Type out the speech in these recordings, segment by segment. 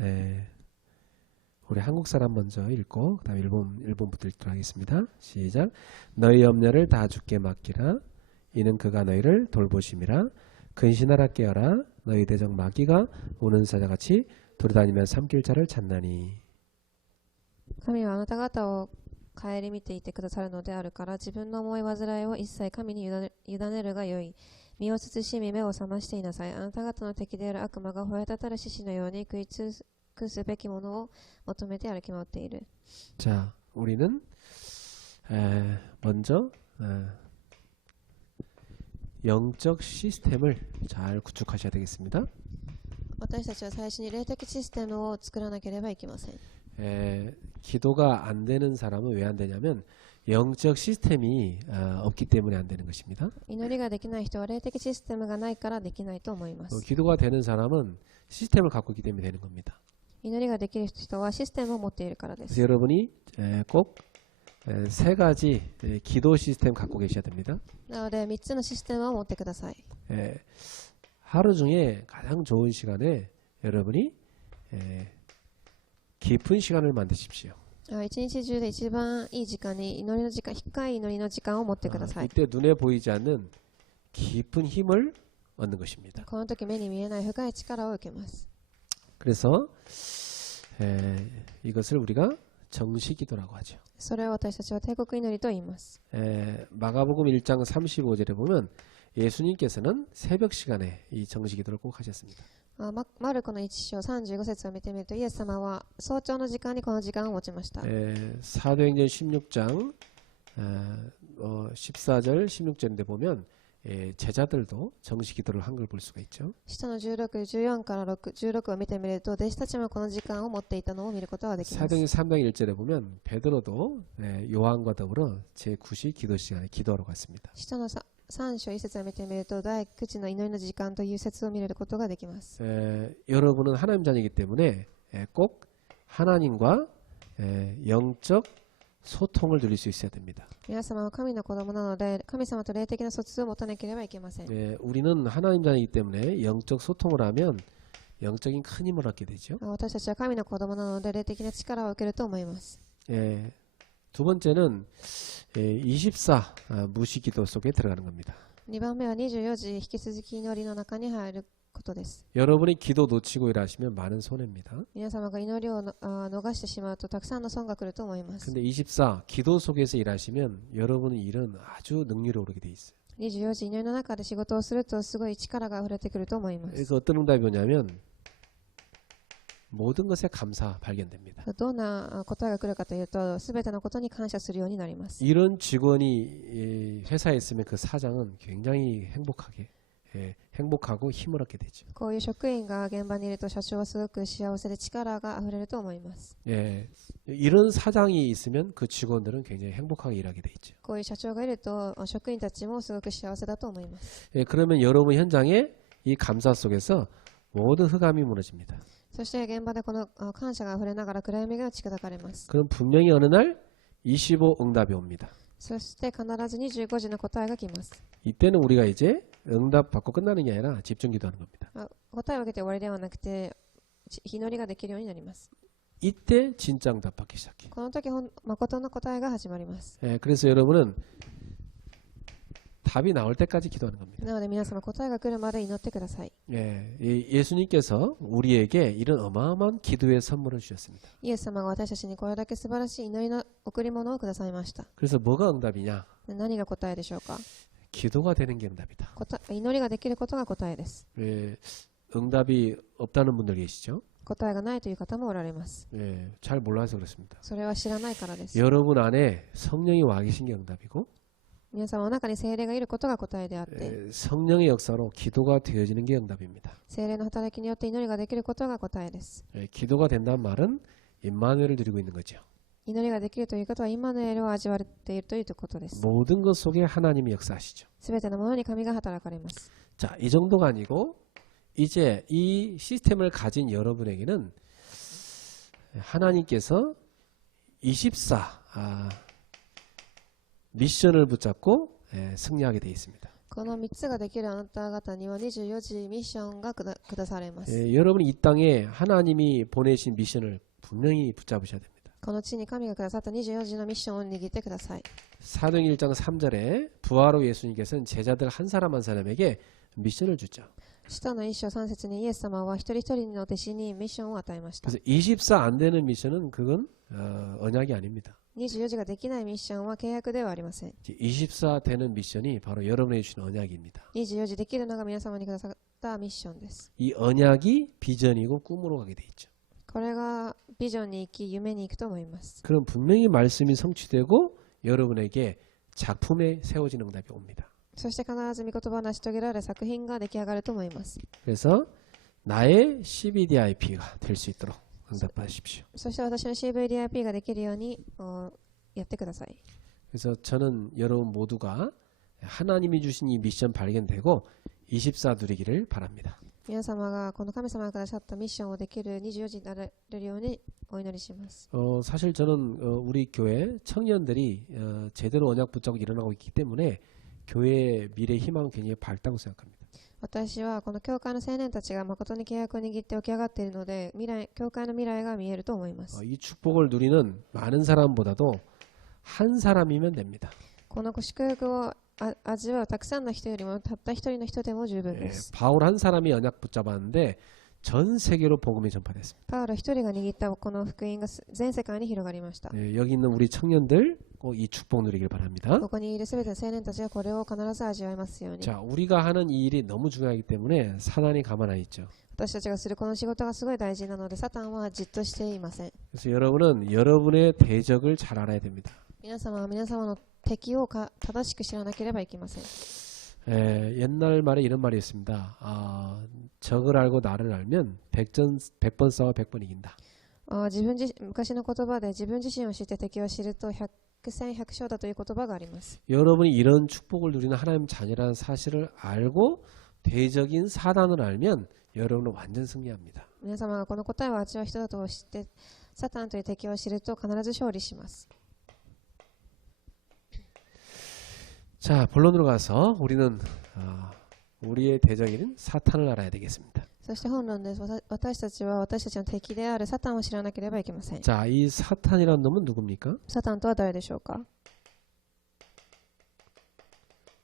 예, 우리 한국 사람 먼저 읽고 그다음 일본부터 읽도록 하겠습니다. 시작. 너희 염려를 다 주께 맡기라. 이는 그가 너희를 돌보심이라. 근신하라 깨어라. 너희 대적 마귀가 오는 사자같이 돌아다니며 삼킬 자를 찾나니. 神はあなた方を顧みていてくださるのであるから、自分の重い煩いを一切神に委ねるがよい。身を慎み目を覚ましていなさい。あなた方の敵である悪魔が吠えたたる獅子のように食い尽くすべきものを求めて歩き回っている。 자, 우리는 먼저 영적 시스템을 잘 구축하셔야 되겠습니다. 私たちは最初に霊的システムを作らなければいけません。 기도가 안 되는 사람은 왜 안 되냐면 영적 시스템이 없기 때문에 안 되는 것입니다. 祈りができない人は霊的システムがないからできないと思います。 기도가 되는 사람은 시스템을 갖고 있기 때문에 되는 겁니다. 祈りができる人はシステムを持っているからで 그래서 す。 여러분이 꼭 세 가지 기도 시스템 갖고 계셔야 됩니다. なので3つのシステムを持ってください。 하루 중에 가장 좋은 시간에 여러분이 깊은 시간을 만드십시오. 一日中で一番いい時間に祈りの時間、深い祈りの時間を持ってください。 이때 눈에 보이지 않는 깊은 힘을 얻는 것입니다. この時目に見えない深い力を受けます。 그래서 이것을 우리가 정시기도라고 하죠. それを私たちは帝国祈りと言います。 마가복음 1장 35절에 보면 예수님께서는 새벽 시간에 이 정시기도를 꼭 하셨습니다. マルコの1章35節を見てみると、イエス様は早朝の時間にこの時間を持ちました。 사도행전 16장 14절 16절인데 보면 제자들도 정시기도를 한 걸 볼 수가 있죠. 使徒の16、14から16を見てみると、弟子たちもこの時間を持っていたのを見ることができます。 사도행전 3장 1절에 보면 베드로도 요한과 더불어 제9시 기도 시간에 기도하러 갔습니다. 使徒の3章1節を見てみると、第9時の祈りの時間という説を見れることができます。 여러분은 하나님 자녀이기 때문에 꼭 하나님과 영적 소통을 누릴 수 있어야 됩니다. 皆様は神の子供なので、神様と霊的な疎通を持たなければいけません。 우리는 하나님 자녀이기 때문에 영적 소통을 하면 영적인 큰 힘을 얻게 되죠. 私たちは神の子供なので、霊的な力を受けると思います。 두 번째는 24 무시기도 속에 들어가는 겁니다. 2番目は24時引き続き祈りの中に入ることです。 여러분이 기도 놓치고 일하시면 많은 손해입니다. 皆様が祈りを逃してしまうとたくさんの損が来ると思います。 근데 24 기도 속에서 일하시면 여러분의 일은 아주 능률이 오르게 돼 있어요. 24時祈りの中で仕事をするとすごい力が溢れてくると思います。 그래서 어떤 응답이 오냐면 모든 것에 감사 발견됩니다. どんな答えが来るかというと、すべてのことに感謝するようになります。 이런 직원이 회사에 있으면 그 사장은 굉장히 행복하고 힘을 얻게 되죠. こういう職員が現場にいると、社長はすごく幸せで力が溢れると思います。 이런 사장이 있으면 그 직원들은 굉장히 행복하게 일하게 돼 있죠. こういう社長がいると、職員たちもすごく幸せだと思います。 그러면 여러분 현장에 이 감사 속에서 모든 흑암이 무너집니다. そして現場でこの感謝が溢れながら暗闇が打ち砕かれます。 그럼 분명히 어느 날 25 응답이 옵니다. そして必ず25時の答えが来ます。 이때는 우리가 이제 응답 받고 끝나는 게 아니라 집중 기도하는 겁니다. 答えを受けて終わりではなくて、祈りができるようになります。 이때 진짜 응답 받기 시작해요. この時誠の答えが始まります。 그래서 여러분은 답이 나올 때까지 기도하는 겁니다. なので皆様、答えが来るまで祈ってください。 예수님께서 우리에게 이런 어마어마한 기도의 선물을 주셨습니다. イエス様が私たちにこれだけ素晴らしい祈りの贈り物をくださいました。 그래서 뭐가 응답이냐? 何が答えでしょうか。 기도가 되는 게 응답이다. 祈りができることが答えです。 응답이 없다는 분들 계시죠? 答えがないという方もおられます。 잘 몰라서 그렇습니다. それは知らないからです。 여러분 안에 성령이 와 계신 게 응답이고 皆様の中に聖霊がいることが答えであって、 성령의 역사로 기도가 되어지는 게 응답입니다. 聖霊の働きによって祈りができることが答えです。 기도가 된다는 말은 임마누엘을 누리고 있는 거죠. 祈りができるということはインマヌエルを味わっているということです。 모든 것 속에 하나님이 역사하시죠. すべてのものに神が働かれます。 자, 이 정도가 아니고 이제 이 시스템을 가진 여러분에게는 하나님께서 24 미션을 붙잡고 승리하게 되어 있습니다. この3つができるあなた方には24時ミッションが下されます。 여러분이 이 땅에 하나님이 보내신 미션을 분명히 붙잡으셔야 됩니다. この地に神がくださった24時のミッションを握ってください。 사도행 1장 3절에 부활후 예수님께서는 제자들 한 사람 한 사람에게 미션을 주죠. 使徒の1章3節にイエス様は一人一人の弟子にミッションを与えました。 그래서 24 안 되는 미션은 그건 언약이 아닙니다. 24時ができないミッションは契約ではありません。 24 되는 미션이 바로 여러분에게 주신 언약입니다. 24時できるのが皆様にくださったミッションです。 이 언약이 비전이고 꿈으로 가게 돼 있죠. これがビジョンに行き夢に行くと思います。 그럼 분명히 말씀이 성취되고 여러분에게 작품에 세워진 응답이 옵니다. そして必ず御言葉を成し遂げられ作品が出来上がると思います。 그래서 나의 CBDIP가 될 수 있도록 응답받으십시오. そして私の CVDIP ができるようにやってください。 그래서 저는 여러분 모두가 하나님이 주신 이 미션 발견되고 24 누리기를 바랍니다. 皆様がこの神様がくださったミッションをできる24時になれるようにお祈りします。 사실 저는 우리 교회 청년들이 제대로 언약 붙잡고 일어나고 있기 때문에 교회의 미래 희망은 굉장히 밝다고 생각합니다. 私はこの教会の青年たちが誠に契約を握って起き上がっているので教会の未来が見えると思います。 이 축복을 누리는 많은 사람보다도 한 사람이면 됩니다. この祝福を味わうたくさんの人よりもたった一人の人でも十分です。 바울 한 사람이 언약 붙잡았는데 전 세계로 복음이 전파됐습니다. パウロ一人が握ったこの福音が全世界に広がりました。 여기 있는 우리 청년들 꼭 이 축복 누리길 바랍니다. ここにいるすべての青年たちがこれを必ず味わいますように。 자, 우리가 하는 이 일이 너무 중요하기 때문에 사단이 가만 안 있죠. 私たちがするこの仕事がすごい大事なのでサタンはじっとしていません。 그래서 여러분은 여러분의 대적을 잘 알아야 됩니다. 皆様は皆様の敵を正しく知らなければいけません。 옛날 말에 이런 말이 있습니다. 적을 알고 나를 알면 100번 싸워 100번 이긴다. 昔の言葉で自分自身を知って敵を知ると百戦百勝だという言葉があります。 여러분이 이런 축복을 누리는 하나님 자녀라는 사실을 알고 대적인 사단을 알면 여러분은 완전 승리합니다. 皆様がこの答えを味わう人だと知ってサタンという敵を知ると必ず勝利します。 자, 본론으로 가서 우리는 우리의 대적인 사탄을 알아야 되겠습니다. そして本論です。私たちは私たちの敵であるサタンを知らなければいけません。 자, 이 사탄이라는 놈은 누굽니까? サタンとは誰でしょうか？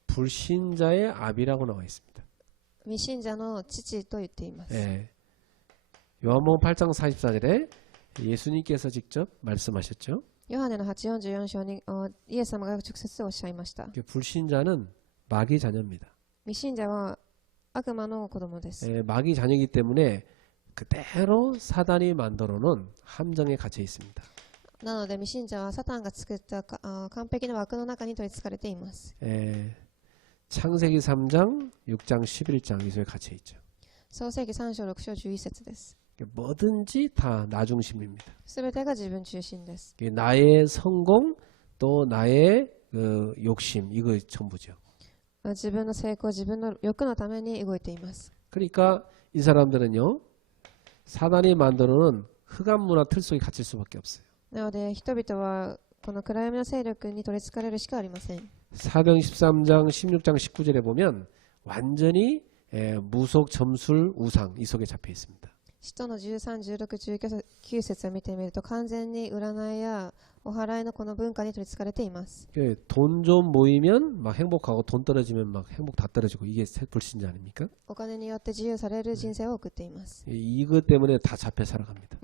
불신자의 아비라고 나와 있습니다. 未信者の父と言っています。 요한복음 8장 44절에 예수님께서 직접 말씀하셨죠. ヨハネの8:44章にイエス様が直接おっしゃいました。 불신자는 마귀 자녀입니다. 未信者は悪魔の子供です。 마귀 자녀이기 때문에 그대로 사단이 만들어 놓은 함정에 갇혀 있습니다. なので未信者はサタンが作った完璧な枠の中に取り憑かれています。 창세기 3장, 6장, 11장 이 속에 갇혀 있죠. 創世記3章6章11節です。 뭐든지 다 나 중심입니다. すべてが自分中心です。 나의 성공 또 나의 욕심 이거 전부죠. 自分の成功、自分の欲のために動いています。 그러니까 이 사람들은요 사단이 만들어놓은 흑암 문화 틀 속에 갇힐 수밖에 없어요. なので人々はこの暗闇の勢力に取り憑かれるしかありません。 사도행 13장, 16장, 19절에 보면 완전히 무속, 점술, 우상 이 속에 잡혀 있습니다. 使徒の13、16、19節を見てみると完全に占いやお祓いのこの文化に取り憑かれています。 돈 좀 모이면 막 행복하고 돈 떨어지면 막 행복 다 떨어지고 이게 불신자 아닙니까? お金によって自由される人生を送っています。 이것 때문에 다 잡혀 살아갑니다.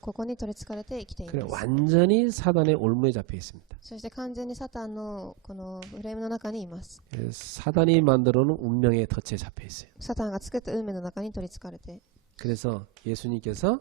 ここに取り憑かれて生きてい그래, ます。 완전히 사단의 올무에 잡혀 있습니다. そして完全にサタンのこのフレームの中にいます。 사단이 만들어놓은 운명의 덫에 잡혀 있어요. サタンが作った運命の中に取り憑かれて。 그래서 예수님께서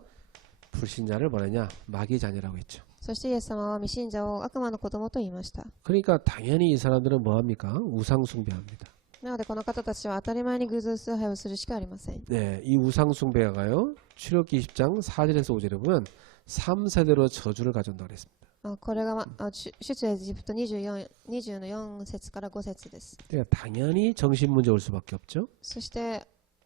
불신자를 뭐냐냐 마귀 자녀라고 했죠. そしてイエス様は未信者を悪魔の子供と言いました。 그러니까 당연히 이 사람들은 뭐합니까? 우상 숭배합니다. なのでこの方たちは当たり前に偶像崇拝をするしかありません。 네, 이 우상 숭배가요. 출애굽기 20장 4절에서 5절에 보면 3세대로 저주를 가져온다고 그랬습니다. これが出エジプト20の4節から5節です。 그러니까 당연히 정신 문제 올 수밖에 없죠. そして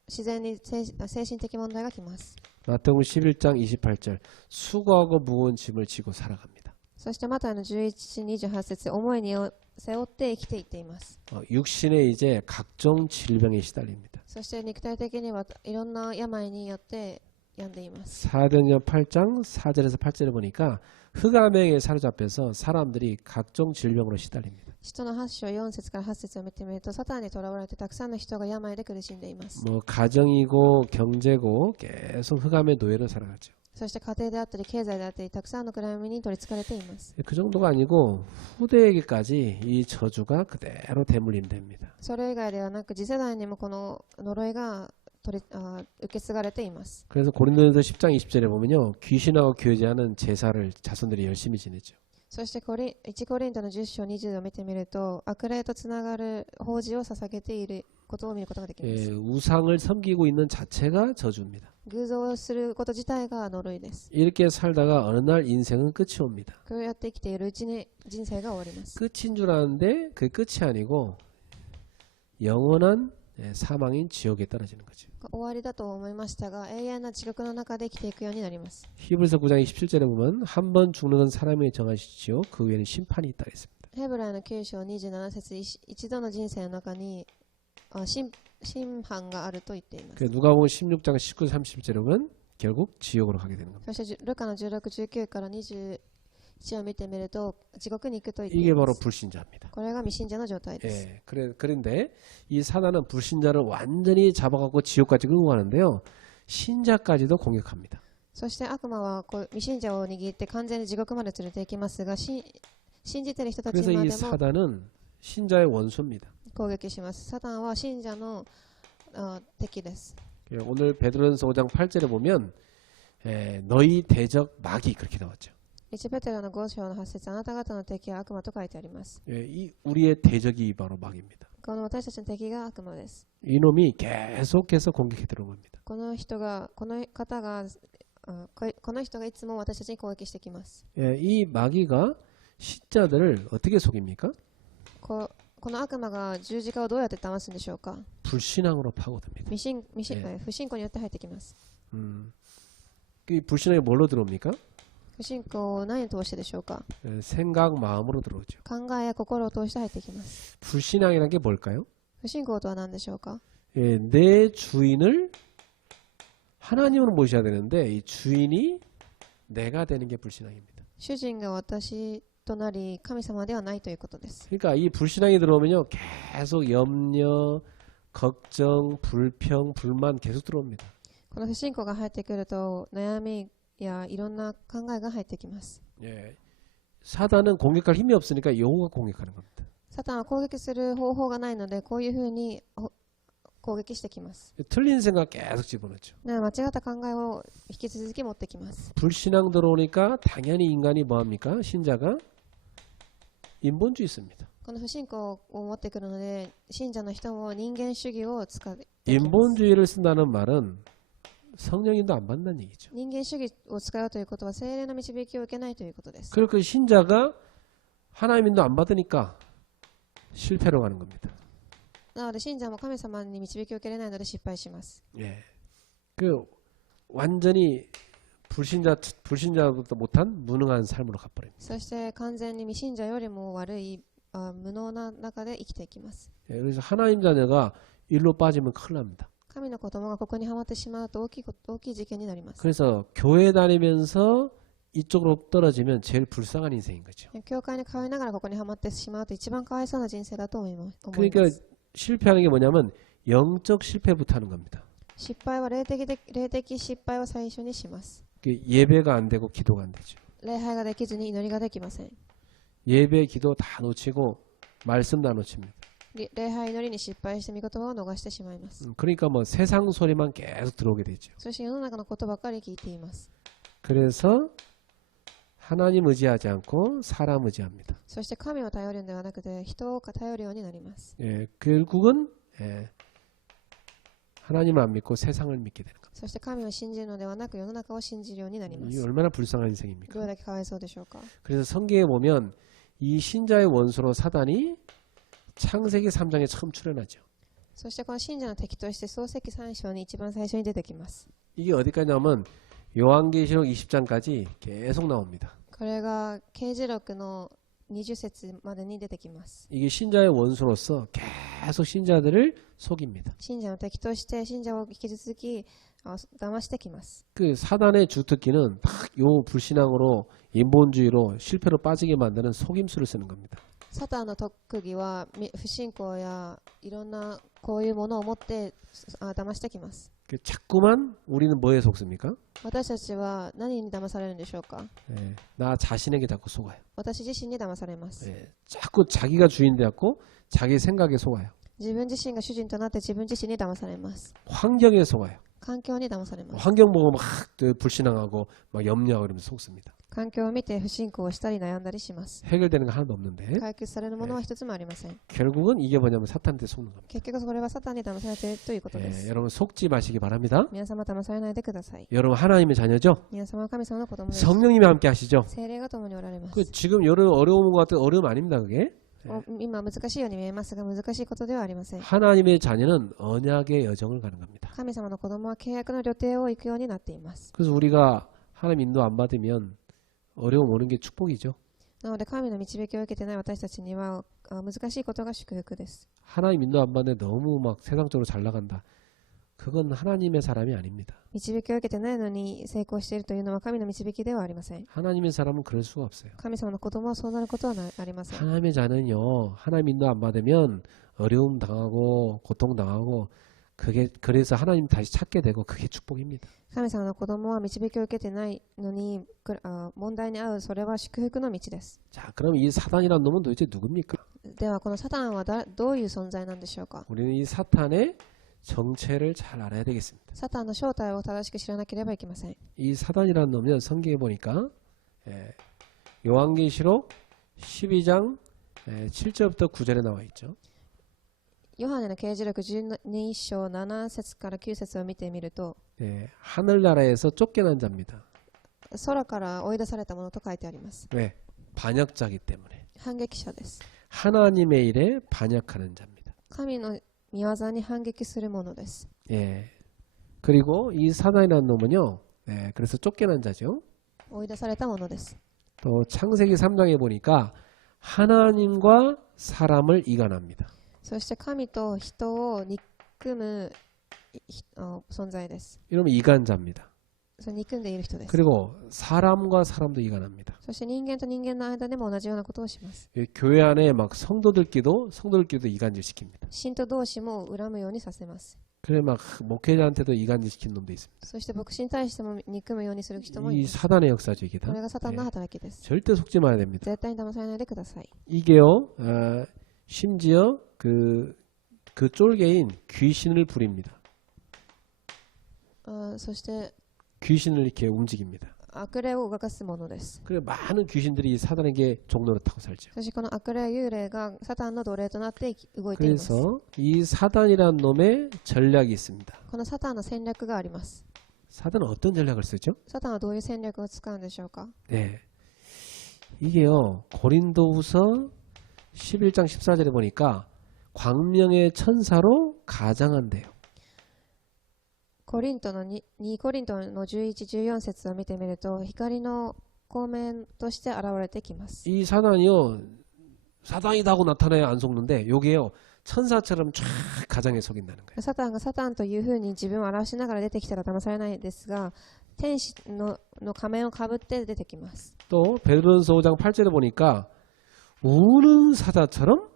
自然に精神的問題が来ます。 마태복음 11장 28절 수고하고 무거운 짐을 지고 살아갑니다. そしてマタイの11:28節、思いに背負って生きていっています。 육신에 이제 각종 질병에 시달립니다. そして肉体的にはいろんな病によって病んでいます。 사도행전 8장 4절에서 8절을 보니까 흑암행에 사로잡혀서 사람들이 각종 질병으로 시달립니다. 使徒の8章4節から8節を見てみると、サタンにとらわれてたくさんの人が病で苦しんでいます。 뭐 가정이고 경제고 계속 흑암의 노예로 살아가죠. そして家庭であったり経済であったりたくさんの暗闇に取り憑かれています。 그 정도가 아니고 후대에게까지 이 저주가 그대로 대물림됩니다. それ以外ではなく次世代にもこの呪いが受け継がれています。 그래서 고린도전서 10장 20절에 보면요, 귀신하고 교제하는 제사를 자손들이 열심히 지내죠. そして1コリントの10章20を見てみると、悪霊とつながる法事を捧げていることを見ることができます。 우상을 섬기고 있는 자체가 저주입니다. 偶像をすること自体が呪いです。 이렇게 살다가 어느 날 인생은 끝이 옵니다. こうやって生きているうちに人生が終わります。 끝인 줄 아는데 그게 끝이 아니고 영원한 사망인 지옥에 떨어지는 거죠. 終わりだと思いましたが、永遠な地獄の中で生きていくようになります。 히브리서 9장 27절에 보면 한 번 죽는 건 사람이 정하시지요, 그 후에는 심판이 있다 했습니다. ヘブライの9章27節、一度の人生の中に審判があると言っています。 누가복음 16장 19, 30절에 보면 결국 지옥으로 가게 되는 겁니다. そしてルカの16、19から21を見てみると地獄に行くと言ってい 이게 ま 바로 す。 불신자입니다. これが未信者の状態です。 그런데 이 사단은 불신자를 완전히 잡아갖고 지옥까지 끌고 가는데요, 신자까지도 공격합니다. そして悪魔は未信者を握って完全に地獄まで連れて行きますが、信じている人たち 그래서 ま 이 でも 사단은 신자의 원수입니다. 攻撃します。サタンは信者の敵です。 오늘 베드로전서 5장 8절에 보면 너희 대적 마귀 그렇게 나왔죠. 1ペテロの5章の8節、あなた方の敵は悪魔と書いてあります。 이 우리의 대적이 바로 마귀입니다. この私たちの敵が悪魔です。 이놈이 계속해서 공격해 들어온 겁니다. この人がいつも私たちに攻撃してきます。 이 마귀가 신자들을 어떻게 속입니까? この悪魔が十字架をどうやって騙すんでしょうか。 불신앙으로 파고듭니다. 不信仰によって入ってきます。 이 불신앙이 뭘로 들어옵니까? 不信仰を何を通してでしょうか。 생각, 마음으로 들어오죠. 考えや心を通して入ってきます。 불신앙이라는 게 뭘까요? 不信仰とは何でしょうか。 내 주인을 하나님으로 모셔야 되는데 이 주인이 내가 되는 게 불신앙입니다. 主人が私となり神様ではないということです。 그러니까 이 불신앙이 들어오면요, 계속 염려, 걱정, 불평, 불만 계속 들어옵니다. この不信仰が入ってくると悩みやいろんな考えが入ってきます。 사단은 공격할 힘이 없으니까 영호가 공격하는 겁니다. サタンは攻撃する方法がないので、こういうふうに攻撃してきます。 틀린 생각 계속 집어넣죠. 間違った考えを引き続き持ってきます。 불신앙 들어오니까 당연히 인간이 뭐합니까? 신자가 인본주의 씁니다. この不信仰を持ってくるので、信者の人も人間主義を使ってきます。 인본주의를 쓴다는 말은 성령님도 안 받는다는 얘기죠. 人間主義を使うということは聖霊の導きを受けないということです。 그리고 그 신자가 하나님도 안 받으니까 실패로 가는 겁니다. なので信者も神様に導きを受けれないので失敗します。 완전히 불신자보다 못한 무능한 삶으로 가버립니다. そして完全に未信者よりも悪い無能な中で生きていきます。 그래서 하나님 자녀가 일로 빠지면 큰일 납니다. 神の子供がここにはまってしまうと大きい事件になります。 그래서 교회 다니면서 이쪽으로 떨어지면 제일 불쌍한 인생인 거죠. 教会に通いながらここにはまってしまうと一番かわいそうな人生だと思います。 그러니까 실패하는 게 뭐냐면 영적 실패부터 하는 겁니다. 失敗は霊的失敗を最初にします。 예배가 안 되고 기도가 안 되죠. 礼拝ができずに祈りができません。 예배, 기도 다 놓치고 말씀 다 놓칩니다. 礼拝祈りに失敗して御言葉を逃してしまいます。 그러니까 뭐 세상 소리만 계속 들어오게 되죠. そして世の中のことばかり聞いています。 그래서 하나님 의지하지 않고 사람 의지합니다. そして神を頼るのではなくて人を頼るようになります。 결국은 하나님을 안 믿고 세상을 믿게 되는 겁니다. そして神を信じるのではなく世の中を信じるようになりま 이게 す。 얼마나 불쌍한 인생입니까? どれだけかわいそうでしょうか。 그래서 성경에 보면 이 신자의 원수로 사단이 창세기 3장에 처음 출현하죠. そしてこの信者の敵として創世記3章に一番最初に出てきます。 이게 어디까지 나오면 요한계시록 20장까지 계속 나옵니다. これが啓示録の20節までに出てきます。 이게 신자의 원수로서 계속 신자들을 속입니다. 信者の敵として信者を引き続き騙してきます。 그 사단의 주특기는 딱 요 불신앙으로 인본주의로 실패로 빠지게 만드는 속임수를 쓰는 겁니다. サタンの特技は不信仰やいろんなこういうものを持って騙してきます。 그 자꾸만 우리는 뭐에 속습니까? 私たちは何に騙されるんでしょうか。 예, 나 자신에게 자꾸 속아요. 私自身に騙されます。 예, 자꾸 자기가 주인 되었고 자기 생각에 속아요. 自分自身が主人となって自分自身に騙されます。 환경에 속아요. 環境に騙されます。 환경 보고 막 불신앙하고 막 염려하고 이러면서 속습니다. 環境を見て不信仰をしたり悩んだりします。 해결되는 거 하나도 없는데 解決されるものは一つもありません。 결국은 이게 뭐냐면 사탄한테 속는 겁니다. 結局それはサタンに騙されているということで 예, す。 여러분 속지 마시기 바랍니다. 皆様騙されないでください。 여러분 하나님의 자녀죠? 皆様は神様の子供です。 성령님이 함께 하시죠? 聖霊が共におられま 그 す。 지금 여러 어려운 것 같은 어려움 아닙니다. 그게 今難しいように見えますが難しいことではありません。 하나님의 자녀는 언약의 여정을 가는 겁니다. 神様の子供は契約の旅程を行くようになっています。 그래서 우리가 하나님 인도 안 받으면 어려움 오는 게 축복이죠. なので神の導きを受けてない私たちには難しいことが祝福です。 하나님 인도 안 받는데 너무 막 세상적으로 잘 나간다. 그건 하나님의 사람이 아닙니다. 導きを受けてないのに成功しているというのは神の導きではありません。 하나님의 사람은 그럴 수가 없어요. 神様の子供はそうなることはありません。 하나님의 자는요. 하나님 인도 안 받으면 어려움 당하고 고통 당하고 그게 그래서 하나님 다시 찾게 되고 그게 축복입니다. 神様の子供は導きを受けてないのに問題に遭う、それは祝福の道です。 자, 그럼 이 사단이란 놈은 도대체 누굽니까? ではこのサタンはどういう存在なんでしょうか。 우리는 이 사탄의 정체를 잘 알아야 되겠습니다. サタンの正体を正しく知らなければいけません。 이 사단이라는 놈은 성경에 보니까 요한계시록 12장 7절부터 9절에 나와 있죠. ヨハネの啓示録12章7節から9節を見てみると、 하늘나라에서 쫓겨난 자입니다. 空から追い出されたものと書いてあります。 왜? 반역자기 때문에. 反撃者です。 하나님의 일에 반역하는 자입니다. 神の御業に反撃するものです。 그리고 이 사단이라는 놈은요. 그래서 쫓겨난 자죠. 追い出されたものです。 또 창세기 3장에 보니까 하나님과 사람을 이간합니다. そして神と人を憎む存在です。 이러면 이간자입니다. それ憎んでいる人です。 그리고 사람과 사람도 이간합니다. そして人間と人間の間でも同じようなことをします。 교회 안에 막 성도들끼리도 이간질 시킵니다. 信徒同士も恨むようにさせます。 그래 막 목회자한테도 이간질 시키는 놈도 있습니다. そして牧師に対しても憎むようにする人もい 이 ます。 사단의 역사죠 이게 こ 다. れがサタンの働きです。 절대 속지 말아야 됩니다. 絶対に騙されないでください。 이게요. 심지어 그 쫄개인 귀신을 부립니다. そして 귀신을 이렇게 움직입니다. 悪霊を動かすものです。 그래 많은 귀신들이 이 사단에게 종노릇하고 살죠. そしてこの悪霊幽霊がサタンの奴隷となって動いています。 그래서 이 사단이라는 놈의 전략이 있습니다. このサタンの戦略があります。 사단은 어떤 전략을 쓰죠? サタンはどういう戦略を使うんでしょうか。 네. 이게요. 고린도후서 11장 14절에 보니까 광명의 천사로 가장한대요. コリントの2コリントの11、14節を見てみると、光の光面として現れてきます。 이 사단이요. 사단이다 하고 나타나야 안 속는데 요게요. 천사처럼 쫙 가장에 속인다는 거예요. サタンがサタンというふうに自分を表しながら出てきたら騙されないですが、天使の仮面をかぶって出てきます。 또 베드로전서 5장 8절에 보니까 우는 사자처럼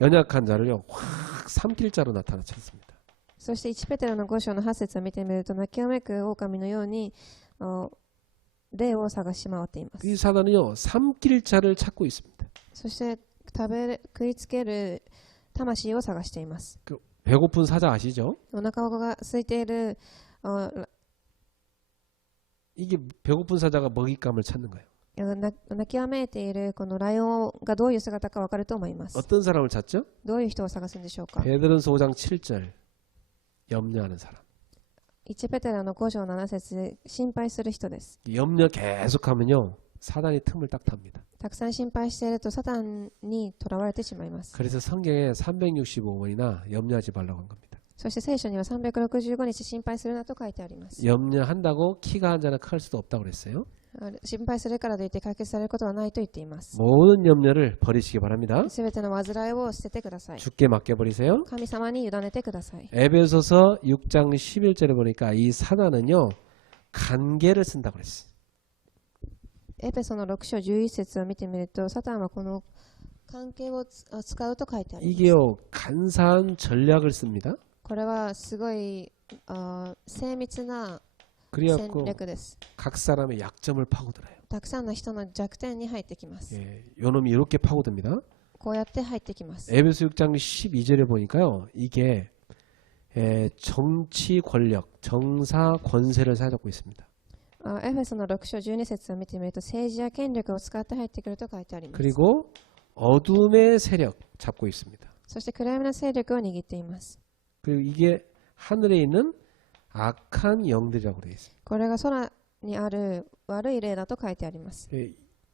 연약한 자를요. 확 삼킬 자로 나타나지 않습니다. そして1ペテロの5章の8節を見てみると、泣きわめく狼のように霊を探し回っています。 이 사단은요. 삼킬 자를 찾고 있습니다. そして食いつける魂を探しています。 그 배고픈 사자 아시죠? お腹が空いている 이게 배고픈 사자가 먹잇감을 찾는 거예요. 泣きわめいているこのライオンがどういう姿かわかると思います。 어떤 사람을 찾죠? どういう人を探すんでしょうか。 베드로전서 5장 7절 염려하는 사람. 1ペテロの5章7節心配する人です。 염려 계속하면요. 사단이 틈을 딱 탑니다. たくさん心配しているとサタンに囚われてしまいます。 그래서 성경에 365번이나 염려하지 말라고 한 겁니다. そして聖書には365日心配するなと書いてあります。 염려한다고 키가 한 자나 클 수도 없다고 그랬어요. 心配するからといって解決されることはないと言っています。 모든 염려를 버리시기 바랍니다. すべての煩いを捨ててください。 주께 맡겨버리세요. 神様に委ねてください。 에베소서 6장 11절에 보니까 이 사단은요 관계를 쓴다고 그랬어요. エペソの6章11節を見てみると、サタンはこの関係を使うと書いてあります。 이게요 간사한 전략을 씁니다. これはすごい精密な戦 그래갖고 略です。 각 사람의 약점을 파고들어요. たくさんの人の弱点に入ってきます。 예, 요놈이 이렇게 파고듭니다. こうやって入ってきます。 에베소 6장 12절에 보니까요 이게 정치 권력, 정사 권세를 사잡고 있습니다. エフェソの6章12節を見てみると、政治や権力を使って入ってくると書いてあります。 그리고 어둠의 세력 잡고 있습니다. そして暗闇の勢力を握っています。 그리고 이게 하늘에 있는 악한 영들이라고 되어 있습니다. これが空にある悪い霊だと書いてあります。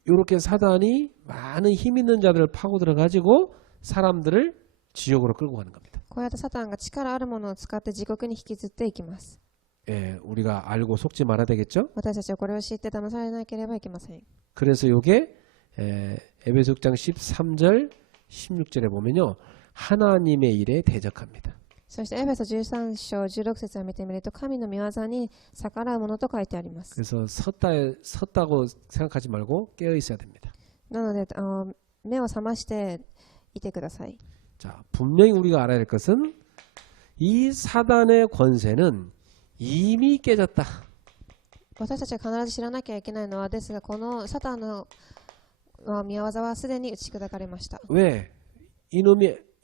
이렇게 사단이 많은 힘 있는 자들을 파고들어 가지고 사람들을 지옥으로 끌고 가는 겁니다. こうやってサタンが力あるものを使って地獄に引きずっていきます。 예, 우리가 알고 속지 말아야 되겠죠? 私たちはこれを知って騙されなければいけません。 그래서 요게 에베소 6장 13절 16절에 보면요 하나님의 일에 대적합니다. そしてエフェソ13章16節を見てみると、神の御業に逆らうものと書いてあります。 그래서 섰다고 생각하지 말고 깨어 있어야 됩니다. なので目を覚ましていてください。 자, 분명히 우리가 알아야 할 것은 이 사단의 권세는 이미 깨졌다. 私たちが必ず知らなきゃいけないのは、ですがこのサタンの御業はすでに打ち砕かれました。 왜?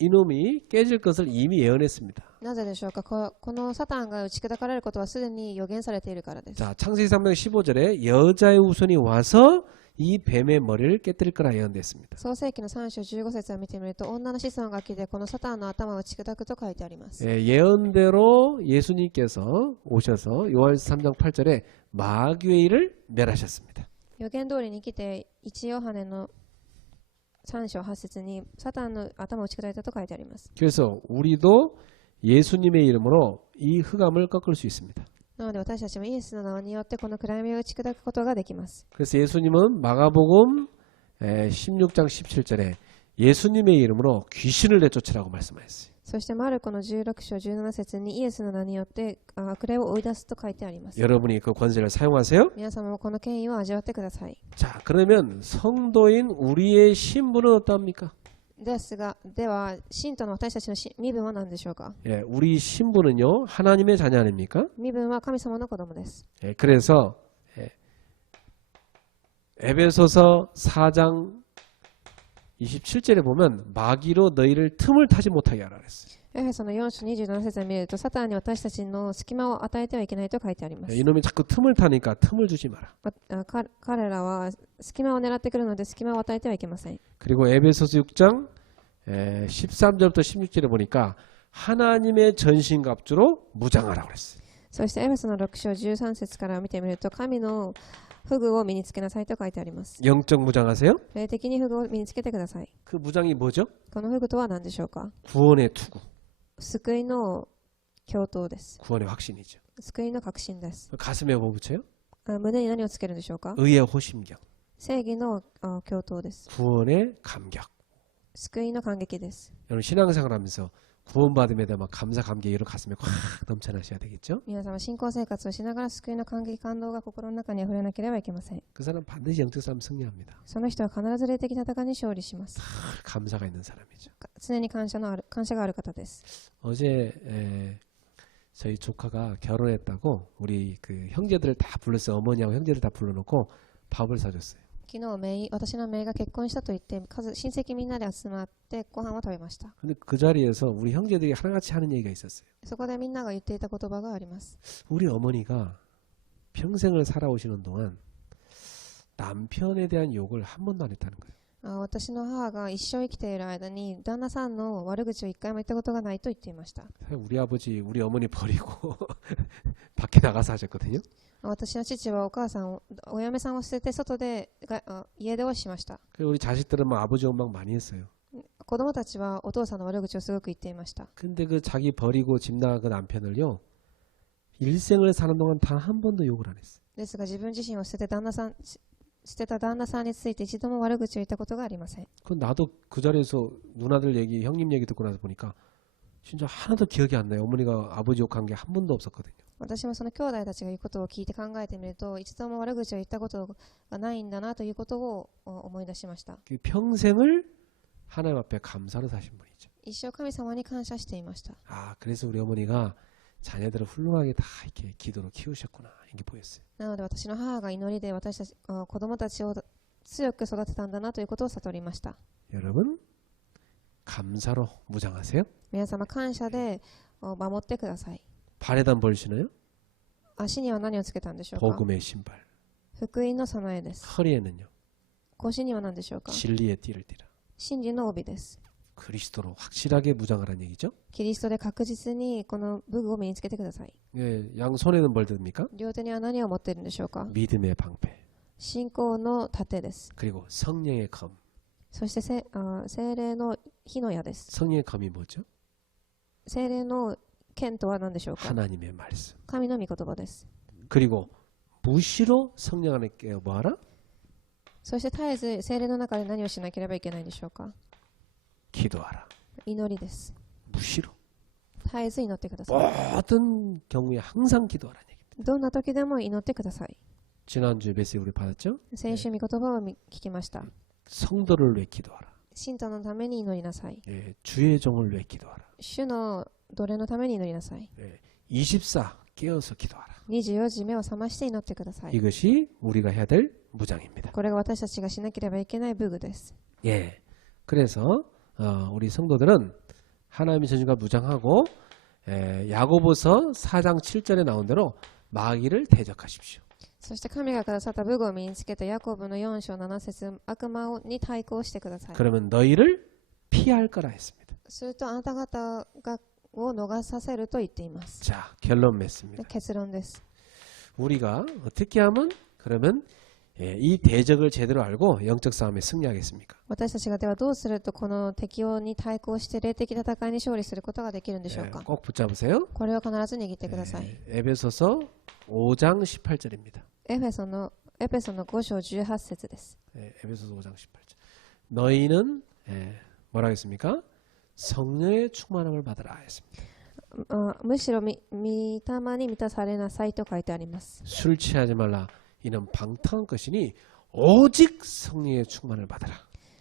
이놈이 깨질 것을 이미 예언했습니다. なぜでしょうか。このサタンが打ち砕かれることはすでに予言されているからです。 자, 창세기 3장 15절에 여자의 후손이 와서 이 뱀의 머리를 깨뜨릴 거라 예언됐습니다. 創世記の3章15節を見てみると、女の子孫が来てこのサタンの頭を打ち砕くと書いてあります。 예언대로 예수님께서 오셔서 요한일서 3장 8절에 마귀의 일을 멸하셨습니다. 予言通りに来て、1ヨハネの3章8節にサタンの頭を打ち砕いたと書いてあります。 그래서 우리도 예수님의 이름으로 이 흑암을 꺾을 수 있습니다. なので私たちもイエスの名によってこの暗闇を打ち砕くことができます。 그래서 예수님은 마가복음 16장 17절에 예수님의 이름으로 귀신을 내쫓으라고 말씀하셨어요. そしてマルコの16章17節にイエスの名によって悪霊を追い出すと書いてあります。 여러분이 그 권세를 사용하세요? 皆様もこの権威を味わってください。 자, 그러면 성도인 우리의 신분은 어떠합니까? では信徒の私たちの身分は何でしょうか。 예, 우리 신분은요 하나님의 자녀 아닙니까? 身分は神様の子供です。 예, 그래서 에베소서 4장 27절에 보면 마귀로 너희를 틈을 타지 못하게 하라 그랬어요. エフェソの4章27節を見ると、サタンに私たちの隙間を与えてはいけないと書いてあります。 이놈이 자꾸 틈을 타니까 틈을 주지 마라. 彼らは隙間を狙ってくるので隙間を与えてはいけません。 그리고 에베소서 6장 13절부터 16절에 보니까 하나님의 전신갑주로 무장하라고 그랬어요. そしてエフェソの6章13節から見てみると、神のフグを身につけなさいと書いてあります。 영적 무장하세요? 霊的にフグを身につけてください。 그 무장이 뭐죠? このフグとは何でしょうか。 구원의 투구, 救いの共闘です。 구원의 확신이죠. 救いの確信です。 가슴에 뭐 붙여요? 胸に何をつけるんでしょうか。 의의 호심경, 正義の共闘です。 구원의 감격. 救いの感激です。 여러분 신앙생활하면서 구원받음에 대한 감사 감격이 이런 가슴에 확 넘쳐나셔야 되겠죠? 皆様、信仰生活をしながら救いの感激感動が心の中にあふれなければいけません。 그 사람 반드시 영적 싸움 승리합니다. その人は必ず霊的戦いに勝利します。 감사가 있는 사람이죠. 常に感謝がある方です。 어제 저희 조카가 결혼했다고 우리 그 형제들을 다 불렀어요. 어머니하고 형제들 다 불러놓고 밥을 사줬어요. 昨日私の姪が結婚したと言って親戚みんなで集まってご飯を食べました。 근데 그 자리에서 우리 형제들이 하나같이 하는 얘기가 있었어요. そこでみんなが言っていた言葉があります。 우리 어머니가 평생을 살아오시는 동안 남편에 대한 욕을 한 번도 안 했다는 거예요. 私の母が一生生きている間に旦那さんの悪口を一回も言ったことがないと言っていました。 우리 아버지, 우리 어머니 버리고 밖에 나가서 하셨거든요. 私の父はお嫁さんを捨てて家出をしました。 우리 자식들은 막 아버지 원망 많이 했어요. 子供たちはお父さんの悪口をすごく言っていました。 근데 그 자기 버리고 집 나간 그 남편을요, 일생을 사는 동안 단 한 번도 욕을 안 했어. ですが自分自身を捨てた旦那さんについて一度も悪口を言ったことがありません。 그 나도 그 자리에서 누나들 얘기, 형님 얘기 듣고 나서 보니까 진짜 하나도 기억이 안 나요. 어머니가 아버지 욕한 게 한 번도 없었거든요. 私もその兄弟たちが言うことを聞いて考えてみると、一度も悪口を言ったことがないんだなということを思い出しました。 그 평생을 하나님 앞에 감사로 사신 분이죠. 一生神様に感謝していました。 아, 그래서 우리 어머니가 자녀들을 훌륭하게 다 이렇게 기도로 키우셨구나. 이게 보였어요. なので私の母が祈りで私たち子供たちを強く育てたんだなということを悟りました。 여러분, 감사로 무장하세요. 皆様感謝で守ってください。 발에다 뭘 신어요? 足には何をつけたんでしょうか。 복음의 신발. 福音の備えです。 허리에는요, 腰には何でしょうか。 진리의 띠를 띠라. 真理の帯です。 그리스도로 확실하게 무장하라는 얘기죠. キリストで確実にこの武具を身につけてください。 예, 양손에는 뭘 듭니까? 両手には何を持っているんでしょうか。 믿음의 방패. 信仰の盾です。 그리고 성령의 검. そして聖霊の火の矢です。 성령의 검이 뭐죠? 聖霊の剣とは何でしょうか。 하나님의 말씀. 神の御言葉です。 그리고 무시로 성령 안에 뭐하라? そして絶えず聖霊の中で何をしなければいけないんでしょうか。 기도하라. 祈りです。 무시로. 絶えず祈ってください。 모든 경우에 항상 기도하라는 얘기입니다. どんな時でも祈ってください。 지난주에 메시지 우리 받았죠? 先週御言葉を聞きました。 성도를 위해 기도하라. 信徒のために祈りなさい。 예, 주의 종을 위해 기도하라. 主の奴隷のために祈りなさい。 예, 24 깨어서 기도하라. 24時目を覚まして祈ってください。 이것이 우리가 해야 될 무장입니다. これが私たちがしなければいけない武具です。 예, 그래서 우리 성도들은 하나님의 전신과 무장하고 야고보서 4장 7절에 나온 대로 마귀를 대적하십시오. そして神がくださった武具を身につけたヤコブの4章7節悪魔に対抗してください。 그러면 너희를 피할 거라 했습니다. するとあなた方を逃させると言っています。 자, 결론 맺습니다. 結論です。 우리가 어떻게 하면 그러면 이 대적을 제대로 알고 영적 싸움에 승리하겠습니까? 私たちがではどうするとこの敵に対抗して霊的戦いに勝利することができるんでしょうか。 꼭 붙잡으세요. これを必ず握ってください。 에베소서 5장 18절입니다. エペソの5章18節です。 에베소서 5장 18절. 너희는 뭐라 했습니까? 성령의 충만함을 받으라 했습니다. むしろ御霊に満たされなさいと書いてあります。 술 취하지 말라. 이는 방탕한 것이니 오직 성령의 충만을 받으라.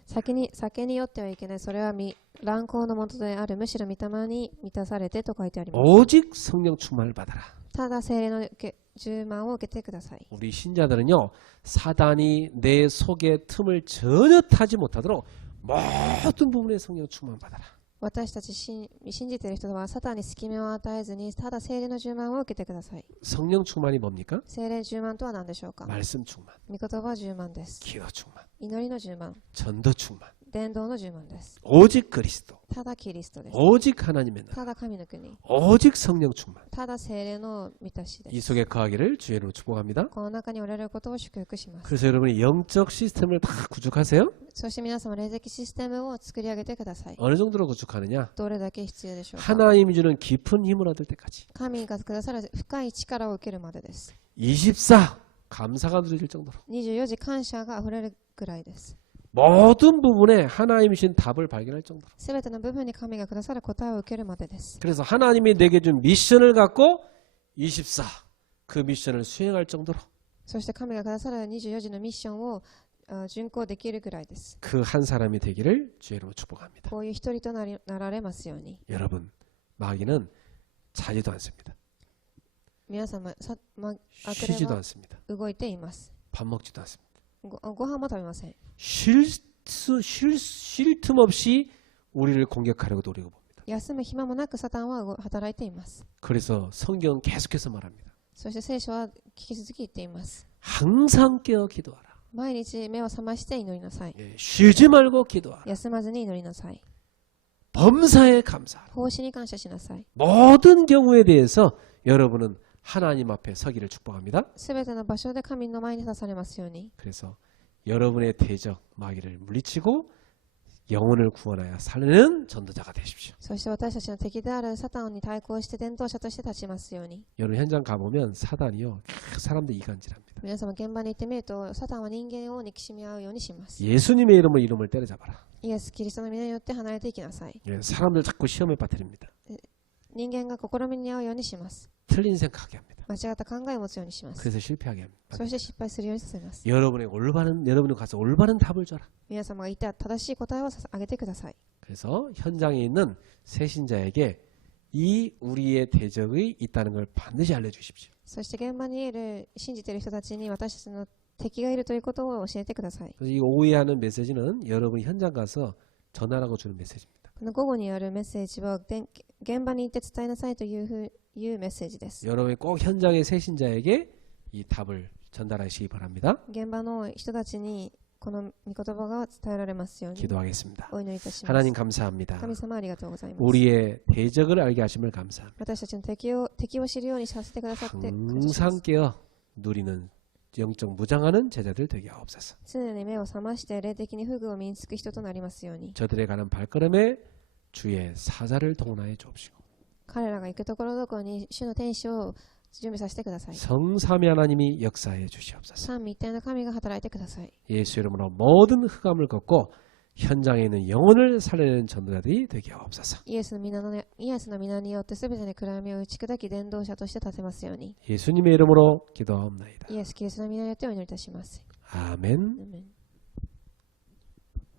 酒に酔ってはいけない。それは乱行のもとである。むしろ御霊に満たされてと書いてあります。 오직 성령 충만을 받아라. ただ聖霊の充満を受けてください。 우리 신자들은요, 사단이 내 속에 틈을 전혀 타지 못하도록 모든 부분에 성령 충만 받아라. 私たち信じている人はサタンに隙間を与えずに、ただ聖霊の充満を受けてください。 성령 충만이 뭡니까? 聖霊充満とは何でしょうか。 말씀 충만, 御言葉充満です。 기도 충만, 祈りの充満、 전도 충만. 伝道の充満です。 오직 그리스도, ただキリストです。 오직 하나님의 나라, ただ神の国、 오직 성령 충만. ただ聖霊の満たしで 이 す。 속에 거하기를 주의 이름으로 축복합니다. この中におられることを祝福します。 그래서 여러분이 영적 시스템을 다 구축하세요. そして皆様、霊的システムを作り上げてください。 어느 정도로 구축하느냐? どれだけ必要でしょうか。 하나님이 주는 깊은 힘을 얻을 때까지. 神がくださる深い力を受けるまでです。 24 감사가 누릴 정도로. 24時感謝があふれるぐらいです。 모든 부분에 하나님이 주신 답을 발견할 정도로. すべての部分に神がくださる答えを受けるまでです。 그래서 하나님이 내게 준 미션을 갖고 24 그 미션을 수행할 정도로 そして神がくださる24時のミッションを巡行できるぐらいです。 그 한 사람이 되기를 주의 이름으로 축복합니다. こういう一人となられますように。 여러분, 마귀는 자지도 않습니다. 皆様、悪霊 쉬지도 は 않습니다. 動いています。 밥 먹지도 않습니다. ご飯も食べません。 쉴 틈 없이 우리를 공격하려고 노리고 봅니다. 休む暇もなくサタンは働いています。 그래서 성경은 계속해서 말합니다. そして聖書は聞き続き言っています。 항상 깨어 기도하라. 毎日目を覚まして祈りなさい。 쉬지 말고 기도하라. 休まずに祈りなさい。 범사에 감사하라. 奉仕に感謝しなさい。 모든 경우에 대해서 여러분은 하나님 앞에 서기를 축복합니다. すべての場所で神の前に立たされますように。 그래서 여러분의 대적 마귀를 물리치고 영혼을 구원하여 살리는 전도자가 되십시오. そして私たちの敵であるサタンに対抗して伝道者として立ちますように。 여러분 현장 가보면 사단이요 사람들 이간질합니다. 皆様現場に行ってみると、サタンは人間を憎しみ合うようにします。 예수님의 이름으로 이름을 때려잡아라. イエス・キリストの皆によって離れていきなさい。 예, 사람들 자꾸 시험에 빠뜨립니다. 人間が試みに合うようにします。 틀린 생각하게 합니다. 間違った考えを持つようにします。 그래서 실패하게 합니다. そして失敗するようにさせます。 여러분이 가서 올바른 답을 줘라. 皆様が言った正しい答えをあげてください。 그래서 현장에 있는 새신자에게 이 우리의 대적이 있다는 걸 반드시 알려주십시오. そして現場にいる信じている人たちに私たちの敵がいるということを教えてください。 그래서 이 오해하는 메시지는 여러분이 현장 가서 전하라고 주는 메시지입니다. この午後にあるメッセージは現場に行って伝えなさいというメッセージです。 여러분이 꼭 현장의 새신자에게 이 답을 전달하시기 바랍니다. 現場の人たちにこの御言葉が伝えられますように 기도하겠습니다. お祈りいたします。 하나님 감사합니다. 神様ありがとうございます。 우리의 대적을 알게 하심을 감사합니다. 私たちの敵を知るようにさせてくださって感謝しま 항상 す。 깨어 누리는 영적 무장하는 제자들 되게 하옵소서. 常に目を覚まして霊的にフグを身につく人となりますように。 저들의 가는 발걸음에 주의 사자를 동원하여 주옵시고 彼らが行くところどころに主の天使を準備させてください。 성삼위 하나님이 역사해 주시옵소서. 三位一体の神が働いてください。 예수 이름으로 모든 흑암을 걷고 현장에 있는 영혼을 살리는 전도자들이 되게 하옵소서. イエスの皆によって全ての暗闇を打ち砕き伝道者として立てますように。 예수님의 이름으로 기도하옵나이다. イエス・キリストの皆によってお祈りいたします。 아멘. アーメン。